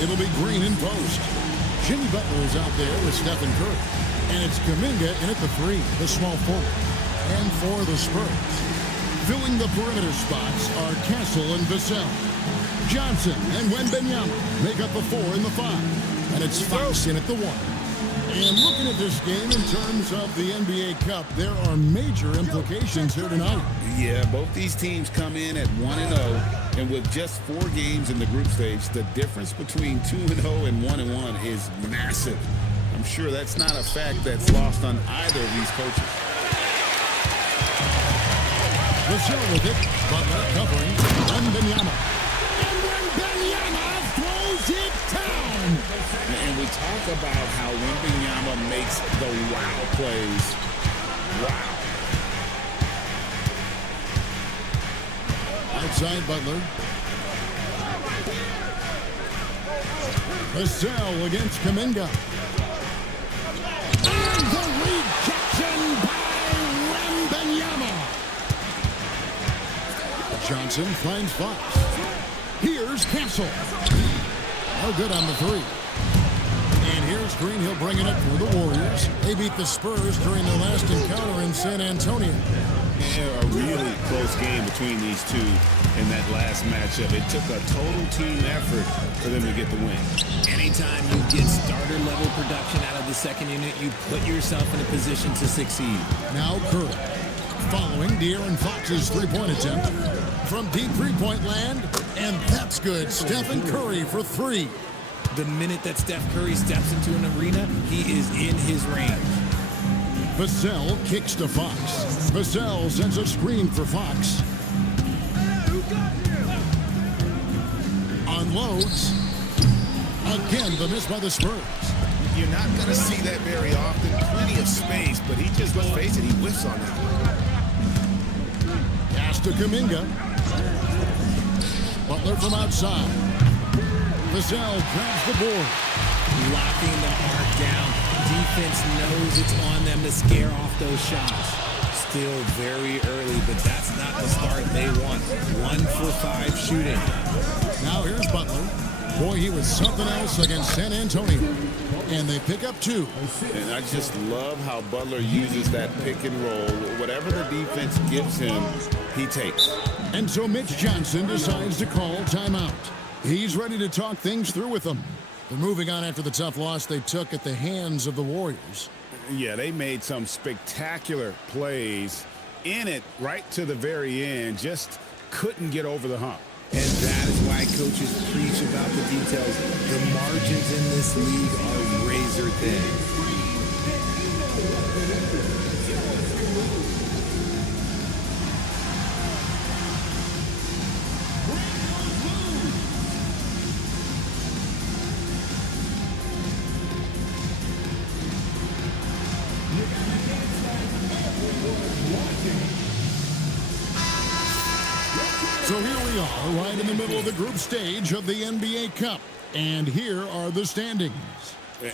It'll be Green in post. Jimmy Butler is out there with Seth and Curry. And it's Kuminga in at the 3, the small forward. And for the Spurs, filling the perimeter spots are Castle and Vassell. Johnson and Wembanyama make up the 4 and the 5. And it's Fox in at the 1. And looking at this game in terms of the NBA Cup, there are major implications here tonight. Yeah, both these teams come in at 1-0, and with just 4 games in the group stage, the difference between 2-0 and 1-1 is massive. I'm sure that's not a fact that's lost on either of these coaches. Vassell with it. Butler covering. Wembanyama. And Wembanyama throws it down. And we talk about how Wembanyama makes the wow plays. Wow. Outside Butler. Vassell against Kuminga. And the rejection by Wembanyama. Johnson finds Fox. Here's Castle. No good on the 3. And here's Green. He'll bring it up for the Warriors. They beat the Spurs during their last encounter in San Antonio. Yeah, a really close game between these two in that last matchup. It took a total team effort for them to get the win. Anytime you get starter-level production out of the second unit, you put yourself in a position to succeed. Now Curry. Following De'Aaron Fox's three-point attempt from deep three-point land. And that's good. Stephen Curry for 3. The minute that Steph Curry steps into an arena, he is in his range. Vassell kicks to Fox. Vassell sends a screen for Fox. Unloads. Again, the miss by the Spurs. You're not going to see that very often. Plenty of space, but he just, let's face it, he whiffs on that. Pass to Kuminga. Butler from outside. Vassell grabs the board. Locking the arc down. Defense knows it's on them to scare off those shots. Still very early, but that's not the start they want. 1 for 5 shooting. Now here's Butler. Boy, he was something else against San Antonio. And they pick up 2. And I just love how Butler uses that pick and roll. Whatever the defense gives him, he takes. And so Mitch Johnson decides to call timeout. He's ready to talk things through with them. They're moving on after the tough loss they took at the hands of the Warriors. Yeah, they made some spectacular plays in it right to the very end. Just couldn't get over the hump. And that is why coaches preach about the details. The margins in this league are razor thin. So here we are, right in the middle of the group stage of the NBA Cup. And here are the standings.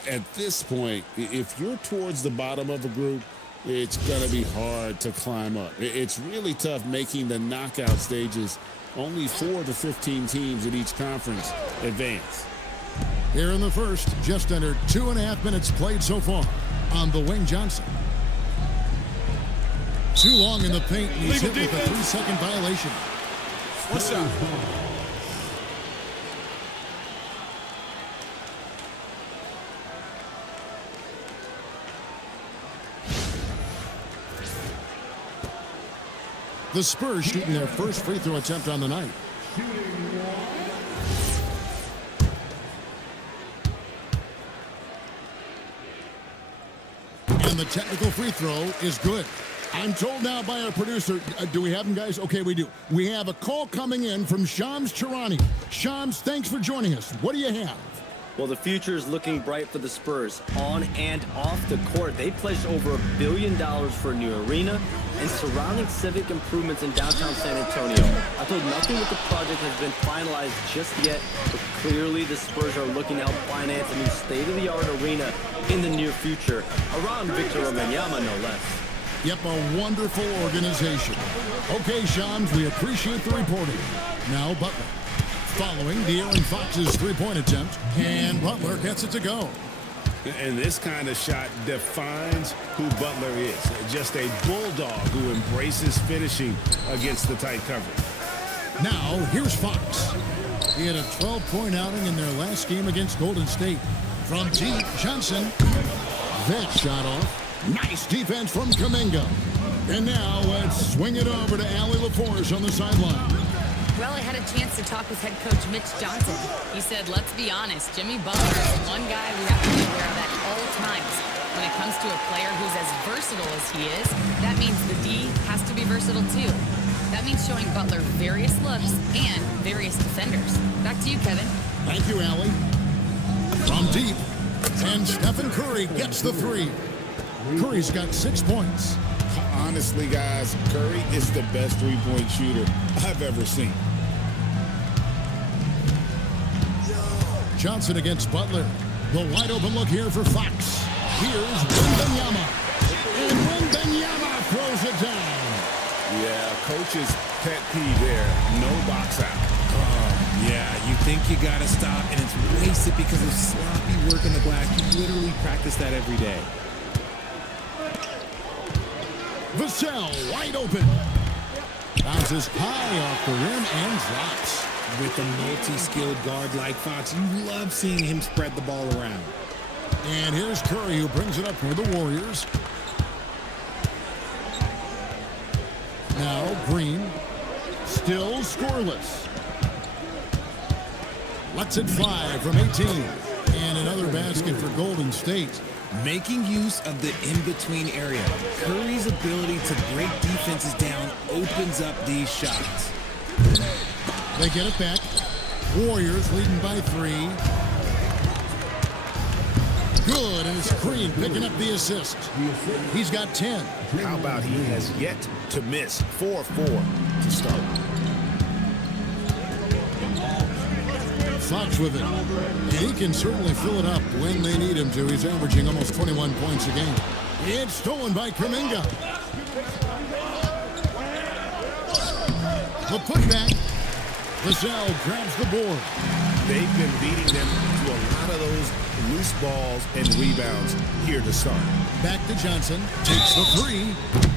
At this point, if you're towards the bottom of the group, it's going to be hard to climb up. It's really tough making the knockout stages. Only 4 of the 15 teams in each conference advance. Here in the first, just under 2.5 minutes played so far on the wing. Johnson. Too long in the paint, and he's hit with a 3-second violation. What's up? The Spurs shooting their first free throw attempt on the night. And the technical free throw is good. I'm told now by our producer, do we have him, guys? Okay, we do. We have a call coming in from Shams Charania. Shams, thanks for joining us. What do you have? Well, the future is looking bright for the Spurs. On and off the court, they pledged over $1 billion for a new arena and surrounding civic improvements in downtown San Antonio. I told nothing with the project has been finalized just yet, but clearly the Spurs are looking to help finance a new state-of-the-art arena in the near future, around Victor Wembanyama, no less. Yep, a wonderful organization. Okay, Shams, we appreciate the reporting. Now Butler. following De'Aaron Fox's three-point attempt, and Butler gets it to go. And this kind of shot defines who Butler is. Just a bulldog who embraces finishing against the tight coverage. Now, here's Fox. He had a 12-point outing in their last game against Golden State. From deep, Johnson. That shot off. Nice defense from Kuminga. And now let's swing it over to Allie LaForce on the sideline. Well, I had a chance to talk with head coach Mitch Johnson. He said, let's be honest, Jimmy Butler is one guy we have to be aware of at all times. When it comes to a player who's as versatile as he is, that means the D has to be versatile too. That means showing Butler various looks and various defenders. Back to you, Kevin. Thank you, Allie. From deep, and Stephen Curry gets the three. Curry's got 6 points. Honestly, guys, Curry is the best three-point shooter I've ever seen. Johnson against Butler. The wide open look here for Fox. Here's Wembanyama. And Wembanyama throws it down. Yeah, coach's pet peeve there. No box out. Yeah, you think you got to stop, and it's wasted because of sloppy work on the glass. You literally practice that every day. Vassell wide open. Bounces high off the rim and drops. With a multi-skilled guard like Fox, you love seeing him spread the ball around. And here's Curry, who brings it up for the Warriors. Now Green, still scoreless. Lets it fly from 18. And another basket for Golden State. Making use of the in-between area. Curry's ability to break defenses down opens up these shots. They get it back. Warriors leading by 3. Good, and it's Green picking up the assist. He's got 10. How about he has yet to miss 4-4 to start? Fox with it. And he can certainly fill it up when they need him to. He's averaging almost 21 points a game. It's stolen by Kuminga. The putback. Vassell grabs the board. They've been beating them to a lot of those loose balls and rebounds here to start. Back to Johnson. Takes the 3.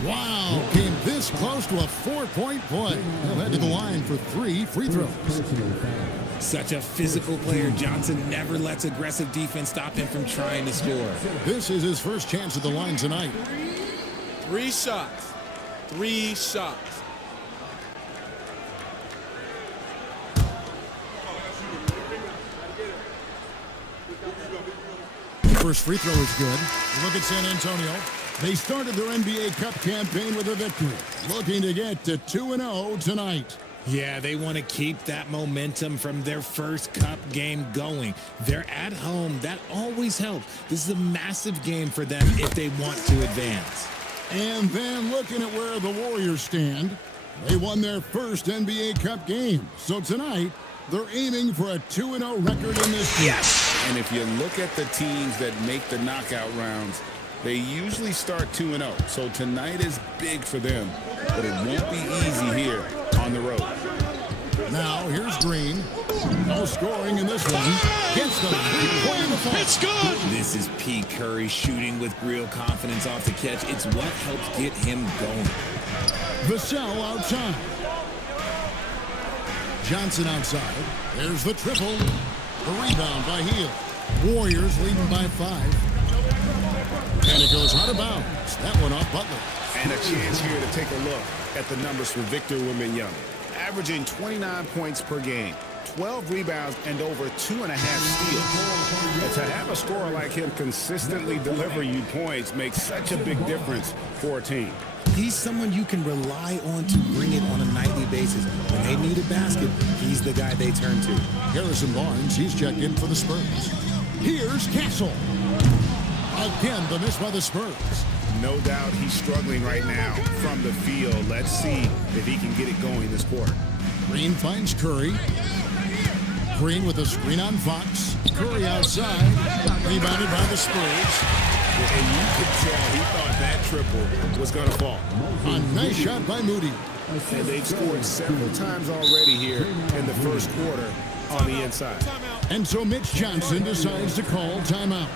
Wow. Came this close to a 4-point play. He'll head to the line for 3 free throws. Such a physical player, Johnson never lets aggressive defense stop him from trying to score. This is his first chance at the line tonight. 3 shots. 3 shots. First free throw is good. Look at San Antonio. They started their NBA Cup campaign with a victory, looking to get to 2-0 tonight. Yeah, they want to keep that momentum from their first Cup game going. They're at home. That always helps. This is a massive game for them if they want to advance. And then looking at where the Warriors stand, they won their first NBA Cup game. So tonight, they're aiming for a 2-0 record in this game. Yes. And if you look at the teams that make the knockout rounds, they usually start 2-0. So tonight is big for them, but it won't be easy here on the road. Now here's Green. No scoring in this one. Gets the three-point. It's good. This is P. Curry shooting with real confidence off the catch. It's what helps get him going. Vassell outside. Johnson outside. There's the triple. The rebound by Hield. Warriors leading by 5. And it goes out of bounds. That one off Butler. And a chance here to take a look at the numbers for Victor Wembanyama. Averaging 29 points per game, 12 rebounds, and over 2.5 steals. And to have a scorer like him consistently deliver you points makes such a big difference for a team. He's someone you can rely on to bring it on a nightly basis. When they need a basket, he's the guy they turn to. Harrison Barnes, he's checked in for the Spurs. Here's Castle. Again, the miss by the Spurs. No doubt he's struggling right now from the field. Let's see if he can get it going this quarter. Green finds Curry. Green with a screen on Fox. Curry outside. Rebounded by the Spurs. And you could tell he thought that triple was going to fall. A nice shot by Moody. And they've scored several times already here in the first quarter on the inside. And so Mitch Johnson decides to call timeout.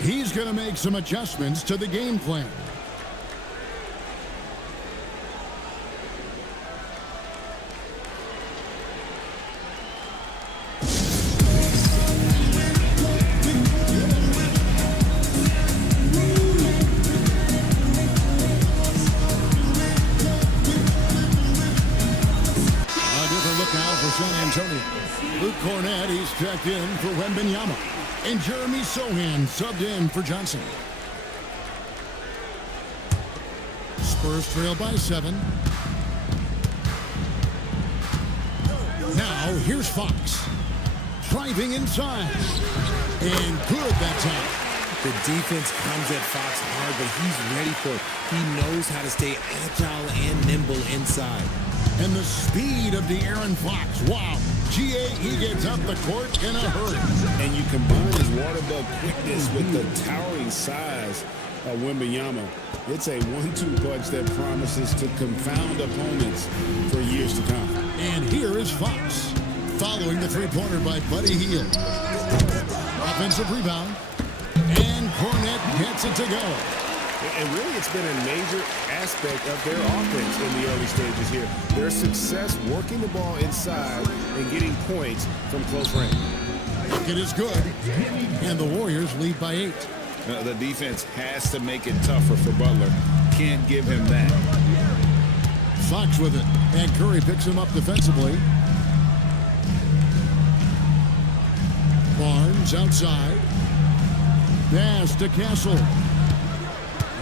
He's going to make some adjustments to the game plan. Luke Cornett, he's checked in for Wembanyama. And Jeremy Sohan subbed in for Johnson. Spurs trail by 7. Now, here's Fox. Driving inside. And good that time. The defense comes at Fox hard, but he's ready for it. He knows how to stay agile and nimble inside. And the speed of De'Aaron Fox. Wow. GA, he gets up the court in a hurry. And you combine his water bug quickness with the towering size of Wembanyama. It's a 1-2 punch that promises to confound opponents for years to come. And here is Fox, following the three-pointer by Buddy Hield. Offensive rebound. And Cornett gets it to go. And really, it's been a major aspect of their offense in the early stages here. Their success working the ball inside and getting points from close range. It is good. And the Warriors lead by 8. The defense has to make it tougher for Butler. Can't give him that. Fox with it. And Curry picks him up defensively. Barnes outside. Pass to Castle.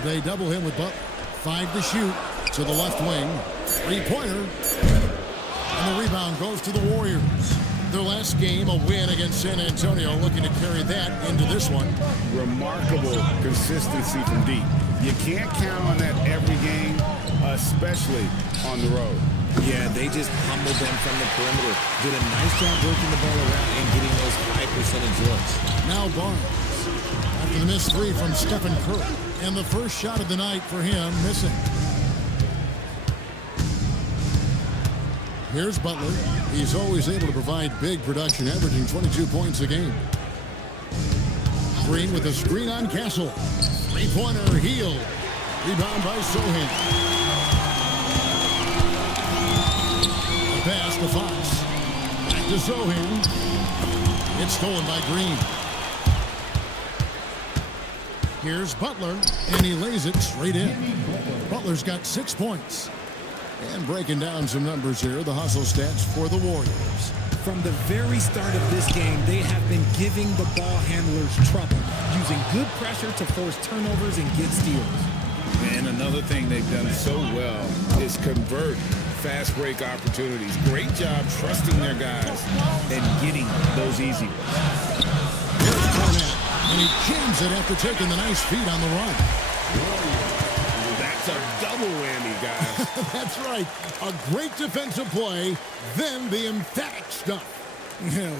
They double him with Butler. 5 to shoot to the left wing. Three-pointer. And the rebound goes to the Warriors. Their last game, a win against San Antonio, looking to carry that into this one. Remarkable consistency from deep. You can't count on that every game, especially on the road. Yeah, they just pummeled them from the perimeter. Did a nice job working the ball around and getting those high percentage looks. Now Barnes. After the missed 3 from Stephen Curry. And the first shot of the night for him missing. Here's Butler. He's always able to provide big production, averaging 22 points a game. Green with a screen on Castle. Three-pointer, Hield. Rebound by Sohan. A pass to Fox. Back to Sohan. It's stolen by Green. Here's Butler, and he lays it straight in. Butler's got 6 points. And breaking down some numbers here, the hustle stats for the Warriors. From the very start of this game, they have been giving the ball handlers trouble, using good pressure to force turnovers and get steals. And another thing they've done so well is convert fast break opportunities. Great job trusting their guys and getting those easy ones. Here's Cornett, and he jams it after taking the nice feed on the run. That's a double whammy, guys. That's right. A great defensive play, then the emphatic stuff.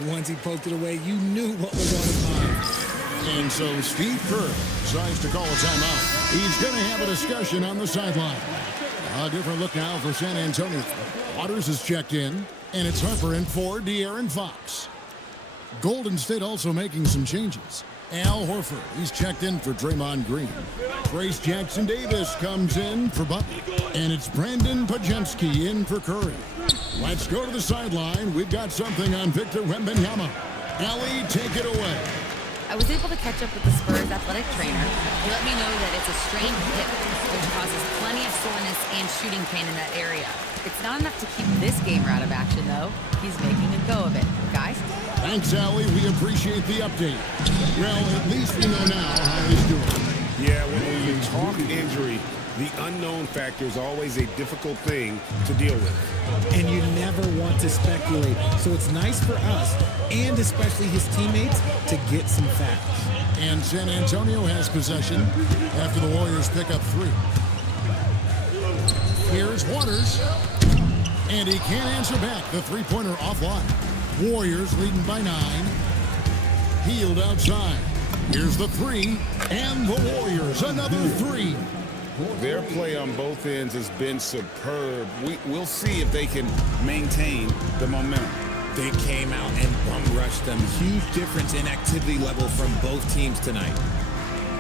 Once he poked it away, you knew what was on his mind. And so Steve Kerr decides to call a timeout. He's going to have a discussion on the sideline. A different look now for San Antonio. Waters is checked in, and it's Harper in for De'Aaron Fox. Golden State also making some changes. Al Horford, he's checked in for Draymond Green. Trace Jackson-Davis comes in for Butler. And it's Brandon Pajemski in for Curry. Let's go to the sideline. We've got something on Victor Wembanyama. Allie, take it away. I was able to catch up with the Spurs athletic trainer. He let me know that it's a strained hip, which causes plenty of soreness and shooting pain in that area. It's not enough to keep this gamer out of action, though. He's making a go of it. Guys? Thanks, Allie. We appreciate the update. Well, at least we know now how he's doing. Yeah, when you talk injury, the unknown factor is always a difficult thing to deal with. And you never want to speculate. So it's nice for us, and especially his teammates, to get some facts. And San Antonio has possession after the Warriors pick up 3. Here's Waters. And he can't answer back. The three-pointer offline. Warriors leading by 9. Hield outside. Here's the 3. And the Warriors, another 3. Their play on both ends has been superb. We'll see if they can maintain the momentum. They came out and bum rushed them. Huge difference in activity level from both teams tonight.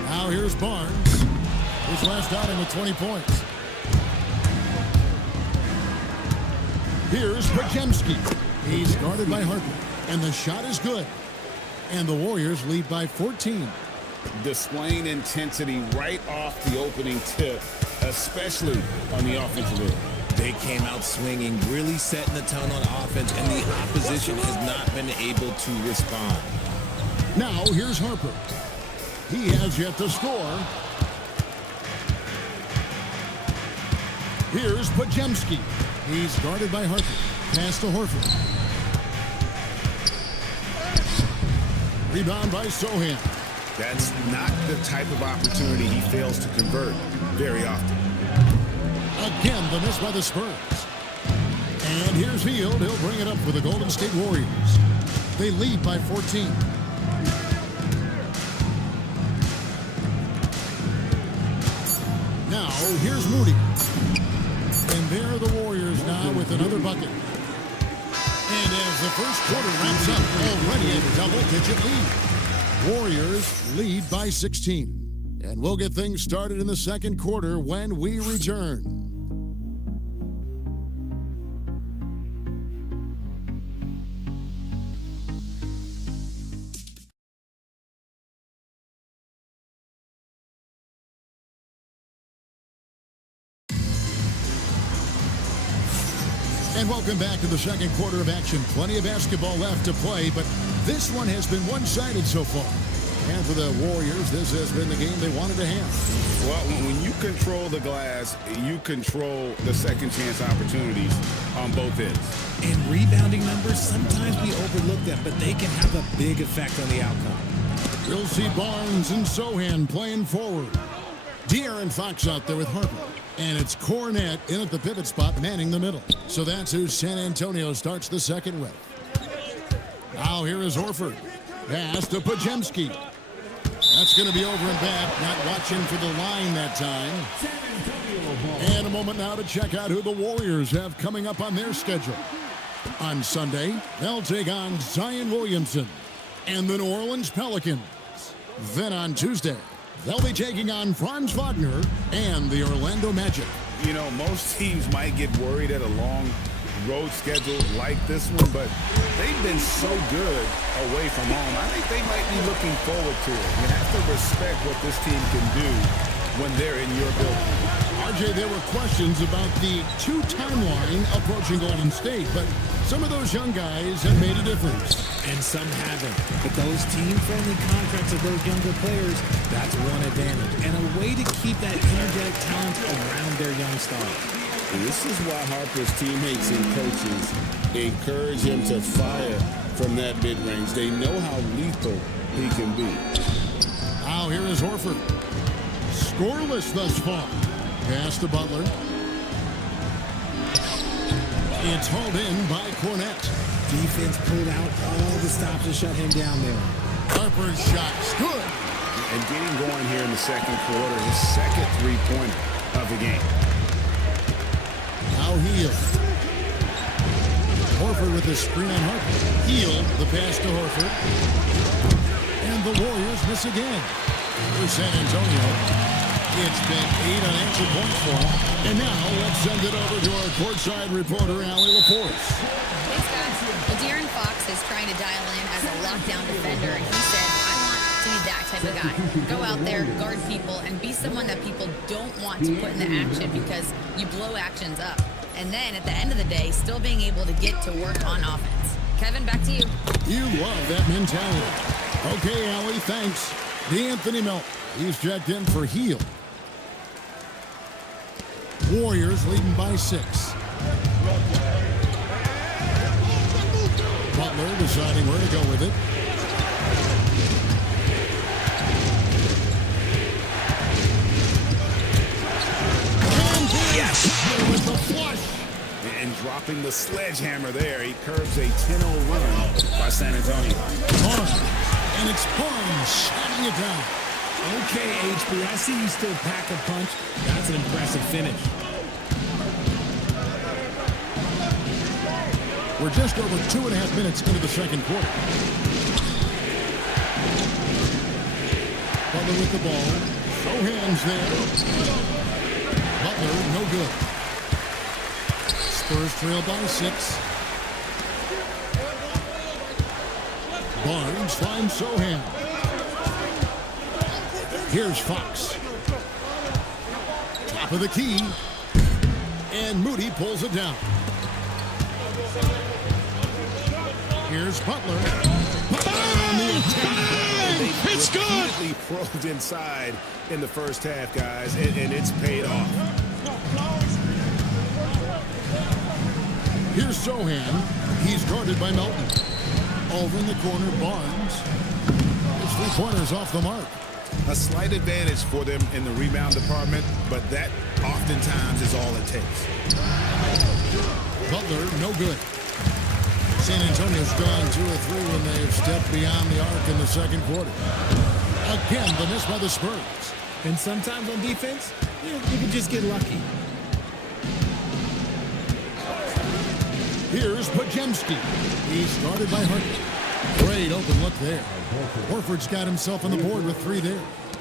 Now here's Barnes. His last outing with 20 points. Here's Podziemski. He's guarded by Harper. And the shot is good. And the Warriors lead by 14. Displaying intensity right off the opening tip, especially on the offensive end. They came out swinging, really setting the tone on offense, and the opposition has not been able to respond. Now here's Harper. He has yet to score. Here's Podziemski. He's guarded by Harper. Pass to Horford. Rebound by Sohan. That's not the type of opportunity he fails to convert very often. Again, the miss by the Spurs. And here's Hield. He'll bring it up for the Golden State Warriors. They lead by 14. Now, here's Moody. And there are the Warriors now with another bucket. And as the first quarter wraps up, already a double-digit lead. Warriors lead by 16. And we'll get things started in the second quarter when we return. And welcome back to the second quarter of action. Plenty of basketball left to play, but this one has been one-sided so far. And for the Warriors, this has been the game they wanted to have. Well, when you control the glass, you control the second chance opportunities on both ends. And rebounding numbers, sometimes we overlook them, but they can have a big effect on the outcome. We'll see Barnes and Sohan playing forward. De'Aaron Fox out there with Harper. And it's Cornette in at the pivot spot, manning the middle. So that's who San Antonio starts the second with. Now here is Horford. Pass to Podziemski. That's going to be over and back. Not watching for the line that time. And a moment now to check out who the Warriors have coming up on their schedule. On Sunday, they'll take on Zion Williamson and the New Orleans Pelicans. Then on Tuesday, they'll be taking on Franz Wagner and the Orlando Magic. You know, most teams might get worried at a long road schedule like this one, but they've been so good away from home. I think they might be looking forward to it. You have to respect what this team can do when they're in your building. RJ, there were questions about the two timeline approaching Golden State, but some of those young guys have made a difference. And some haven't. But those team-friendly contracts of those younger players, that's one advantage. And a way to keep that energetic talent around their young stars. This is why Harper's teammates and coaches encourage him to fire from that mid-range. They know how lethal he can be. Now here is Horford. Scoreless thus far. Pass to Butler. It's hauled in by Cornette. Defense pulled out all the stops to shut him down there. Harper's shot's good. And getting going here in the second quarter, his second three-pointer of the game. Now Hield. Horford with the screen on Harper. Hield, the pass to Horford. And the Warriors miss again. For San Antonio, it's been 8 unanswered points for him. And now let's send it over to our courtside reporter, Allie LaForce. Thanks, guys. Well, De'Aaron Fox is trying to dial in as a lockdown defender, and he said, I want to be that type of guy. Go out there, guard people, and be someone that people don't want to put in the action because you blow actions up. And then at the end of the day, still being able to get to work on offense. Kevin, back to you. You love that mentality. Okay, Allie, thanks. D'Anthony Melton. He's checked in for Hield. Warriors leading by 6. Butler deciding where to go with it. Yes! With the flush. And dropping the sledgehammer there, he curves a 10-0 run by San Antonio. Barnes. And it's Barnes shutting it down. Okay, HB, I see you still pack a punch. That's an impressive finish. We're just over 2.5 minutes into the second quarter. Butler with the ball. No hands there. Butler, no good. Spurs trail by 6. Barnes finds Sohan. Here's Fox. Top of the key. And Moody pulls it down. Here's Butler. On the attack. It's good. Repeatedly probed inside in the first half, guys, and it's paid off. Here's Sohan. He's guarded by Melton. Over in the corner, Barnes. His 3 pointers off the mark. A slight advantage for them in the rebound department, but that oftentimes is all it takes. Butler, no good. San Antonio's gone 2 or 3 when they've stepped beyond the arc in the second quarter. Again, the miss by the Spurs. And sometimes on defense, you can just get lucky. Here's Pajemski. He's guarded by Horford. Great open look there. Horford's got himself on the board with 3 there.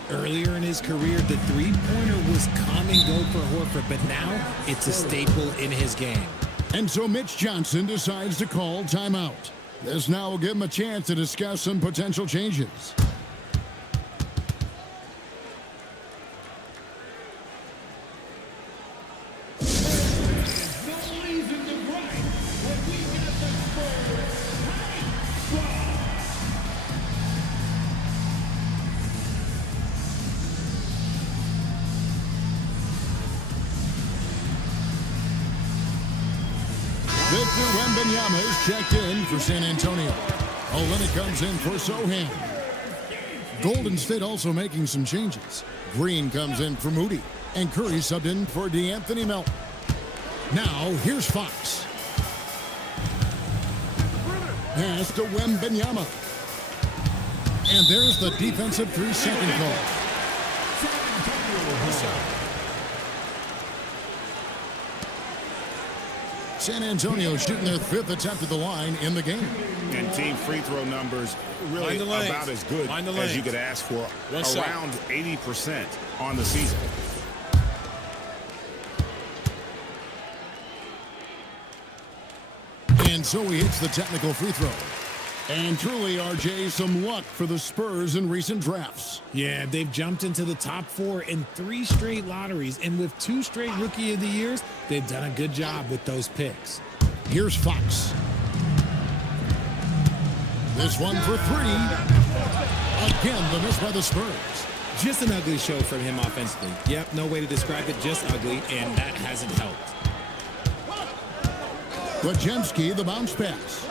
Earlier in his career, the three-pointer was come and go for Horford, but now it's a staple in his game. And so Mitch Johnson decides to call timeout. This now will give him a chance to discuss some potential changes. Victor Wembanyama is checked in for San Antonio. Olynyk comes in for Sohan. Golden State also making some changes. Green comes in for Moody. And Curry subbed in for DeAnthony Melton. Now, here's Fox. Pass to Wembanyama. And there's the defensive 3-second call. San Antonio shooting their 5th attempt at the line in the game. And team free throw numbers really about as good as you could ask for. Around 80% on the season. And so he hits the technical free throw. And truly, RJ, some luck for the Spurs in recent drafts. Yeah, they've jumped into the top 4 in 3 straight lotteries, and with 2 straight Rookie of the Years, they've done a good job with those picks. Here's Fox. This one for 3. Again, the miss by the Spurs. Just an ugly show from him offensively. Yep, no way to describe it, just ugly, and that hasn't helped. Pajemski, the bounce pass.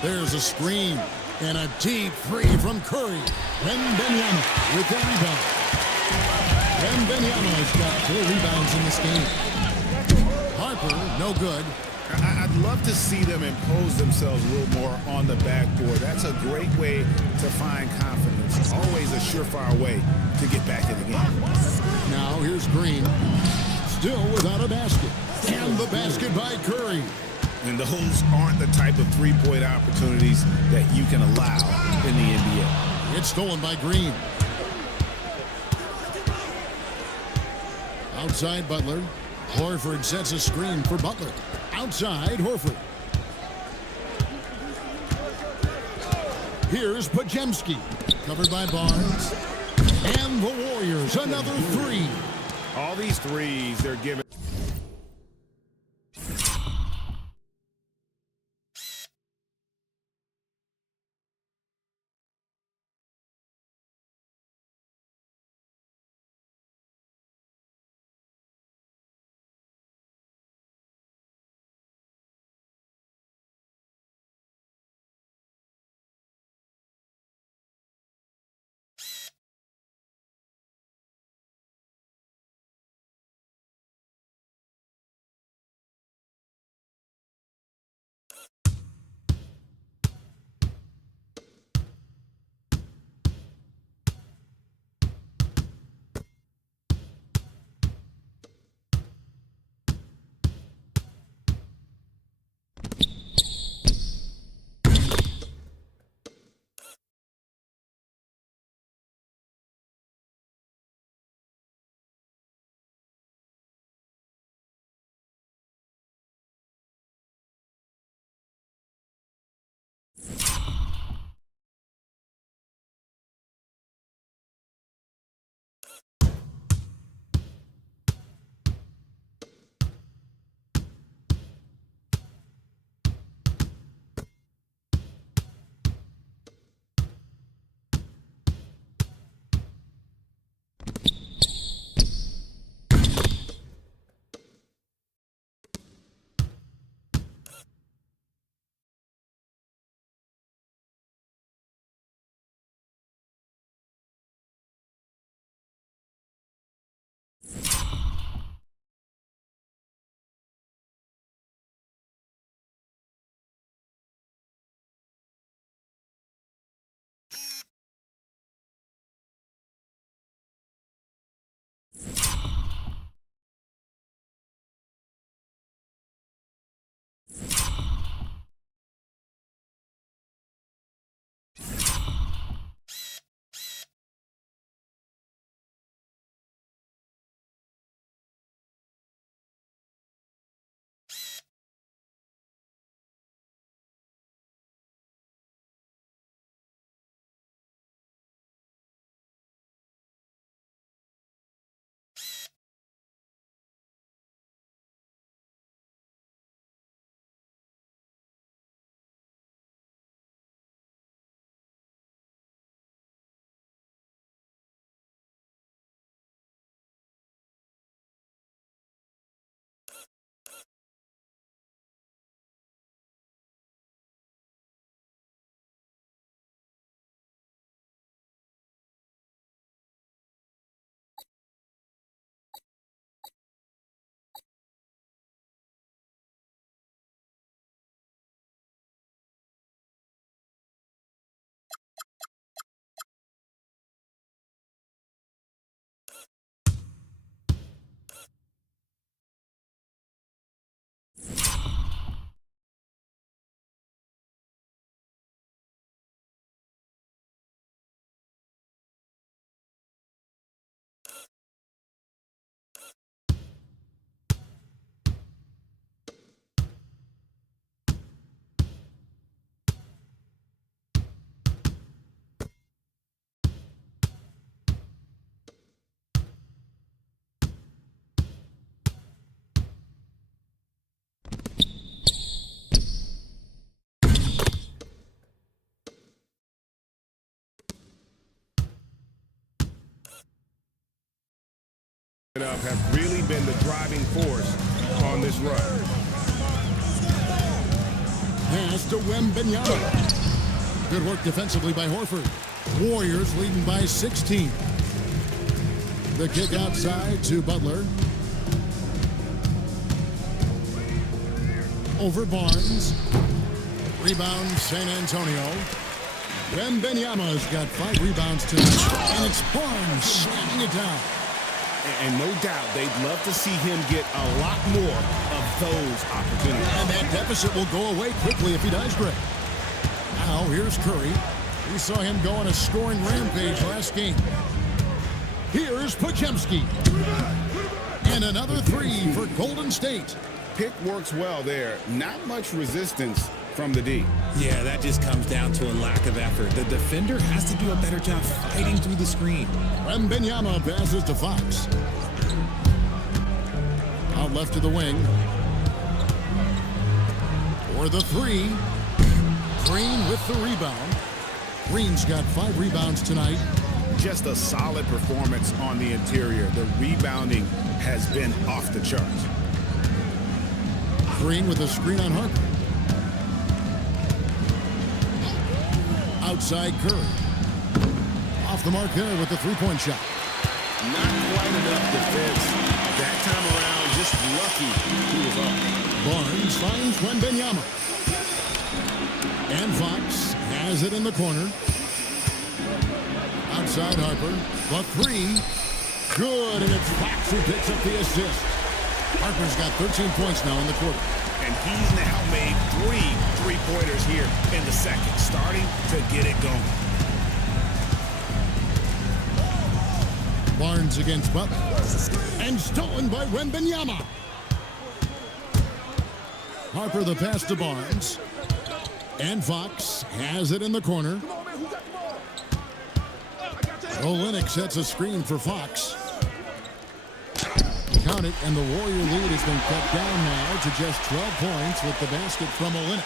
There's a screen and a deep three from Curry. Wembanyama with the rebound. Wembanyama has got 4 rebounds in this game. Harper, no good. I'd love to see them impose themselves a little more on the backboard. That's a great way to find confidence. It's always a surefire way to get back in the game. Now here's Green. Still without a basket. And the basket by Curry. And those aren't the type of three-point opportunities that you can allow in the NBA. It's stolen by Green. Outside Butler. Horford sets a screen for Butler. Outside Horford. Here's Pajemski. Covered by Barnes. And the Warriors, another 3. All these threes, they're giving. the driving force on this run. Pass to Wembanyama. Good work defensively by Horford. Warriors leading by 16. The kick outside to Butler. Over Barnes. Rebound San Antonio. Wembanyama's got 5 rebounds tonight. And it's Barnes slamming it down. And no doubt they'd love to see him get a lot more of those opportunities. And that deficit will go away quickly if he does, Greg. Now here's Curry. We saw him go on a scoring rampage last game. Here's Podziemski. And another 3 for Golden State. Pick works well there. Not much resistance from the D. Yeah, that just comes down to a lack of effort. The defender has to do a better job fighting through the screen. Wembanyama passes to Fox. Out left to the wing. For the 3. Green with the rebound. Green's got 5 rebounds tonight. Just a solid performance on the interior. The rebounding has been off the charts. Green with a screen on Harper. Outside Curry. Off the mark there with the 3-point shot. Not quite enough defense. That time around, just lucky he was off. Barnes finds Wembanyama. And Fox has it in the corner. Outside Harper. The 3. Good, and it's Fox who picks up the assist. Harper's got 13 points now in the quarter. And he's now made 3 3-pointers here in the second, starting to get it going. Barnes against Butler. And stolen by Wembanyama. Harper the pass to Barnes. And Fox has it in the corner. Olynyk sets a screen for Fox. Count it, and the Warrior lead has been cut down now to just 12 points with the basket from Olynyk.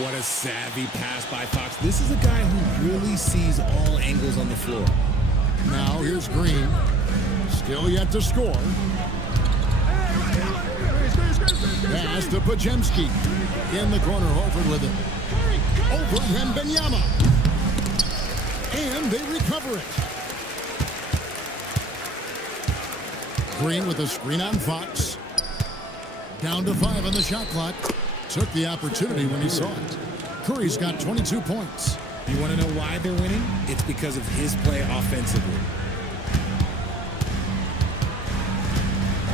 What a savvy pass by Fox. This is a guy who really sees all angles on the floor. Now here's Green. Still yet to score. Pass to Podziemski. In the corner, Horford with it. Over Wembanyama. And they recover it. Green with a screen on Fox. Down to 5 on the shot clock. Took the opportunity when he saw it. Curry's got 22 points. You want to know why they're winning? It's because of his play offensively.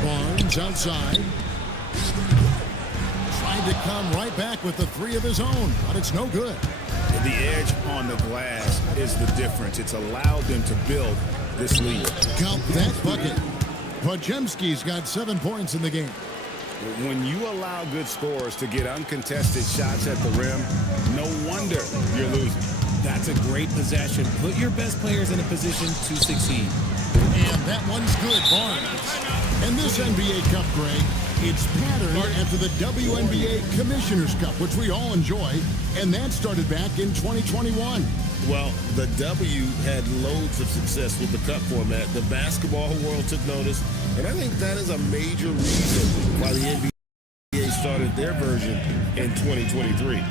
Barnes outside. Tried to come right back with the 3 of his own, but it's no good. The edge on the glass is the difference. It's allowed them to build this lead. Count that bucket. Podziemski's got 7 points in the game. When you allow good scorers to get uncontested shots at the rim, no wonder you're losing. That's a great possession. Put your best players in a position to succeed. And that one's good, Barnes. And this NBA Cup, Greg, it's patterned after the WNBA Commissioner's Cup, which we all enjoy, and that started back in 2021. Well, the W had loads of success with the cup format. The basketball world took notice, and I think that is a major reason why the NBA started their version in 2023.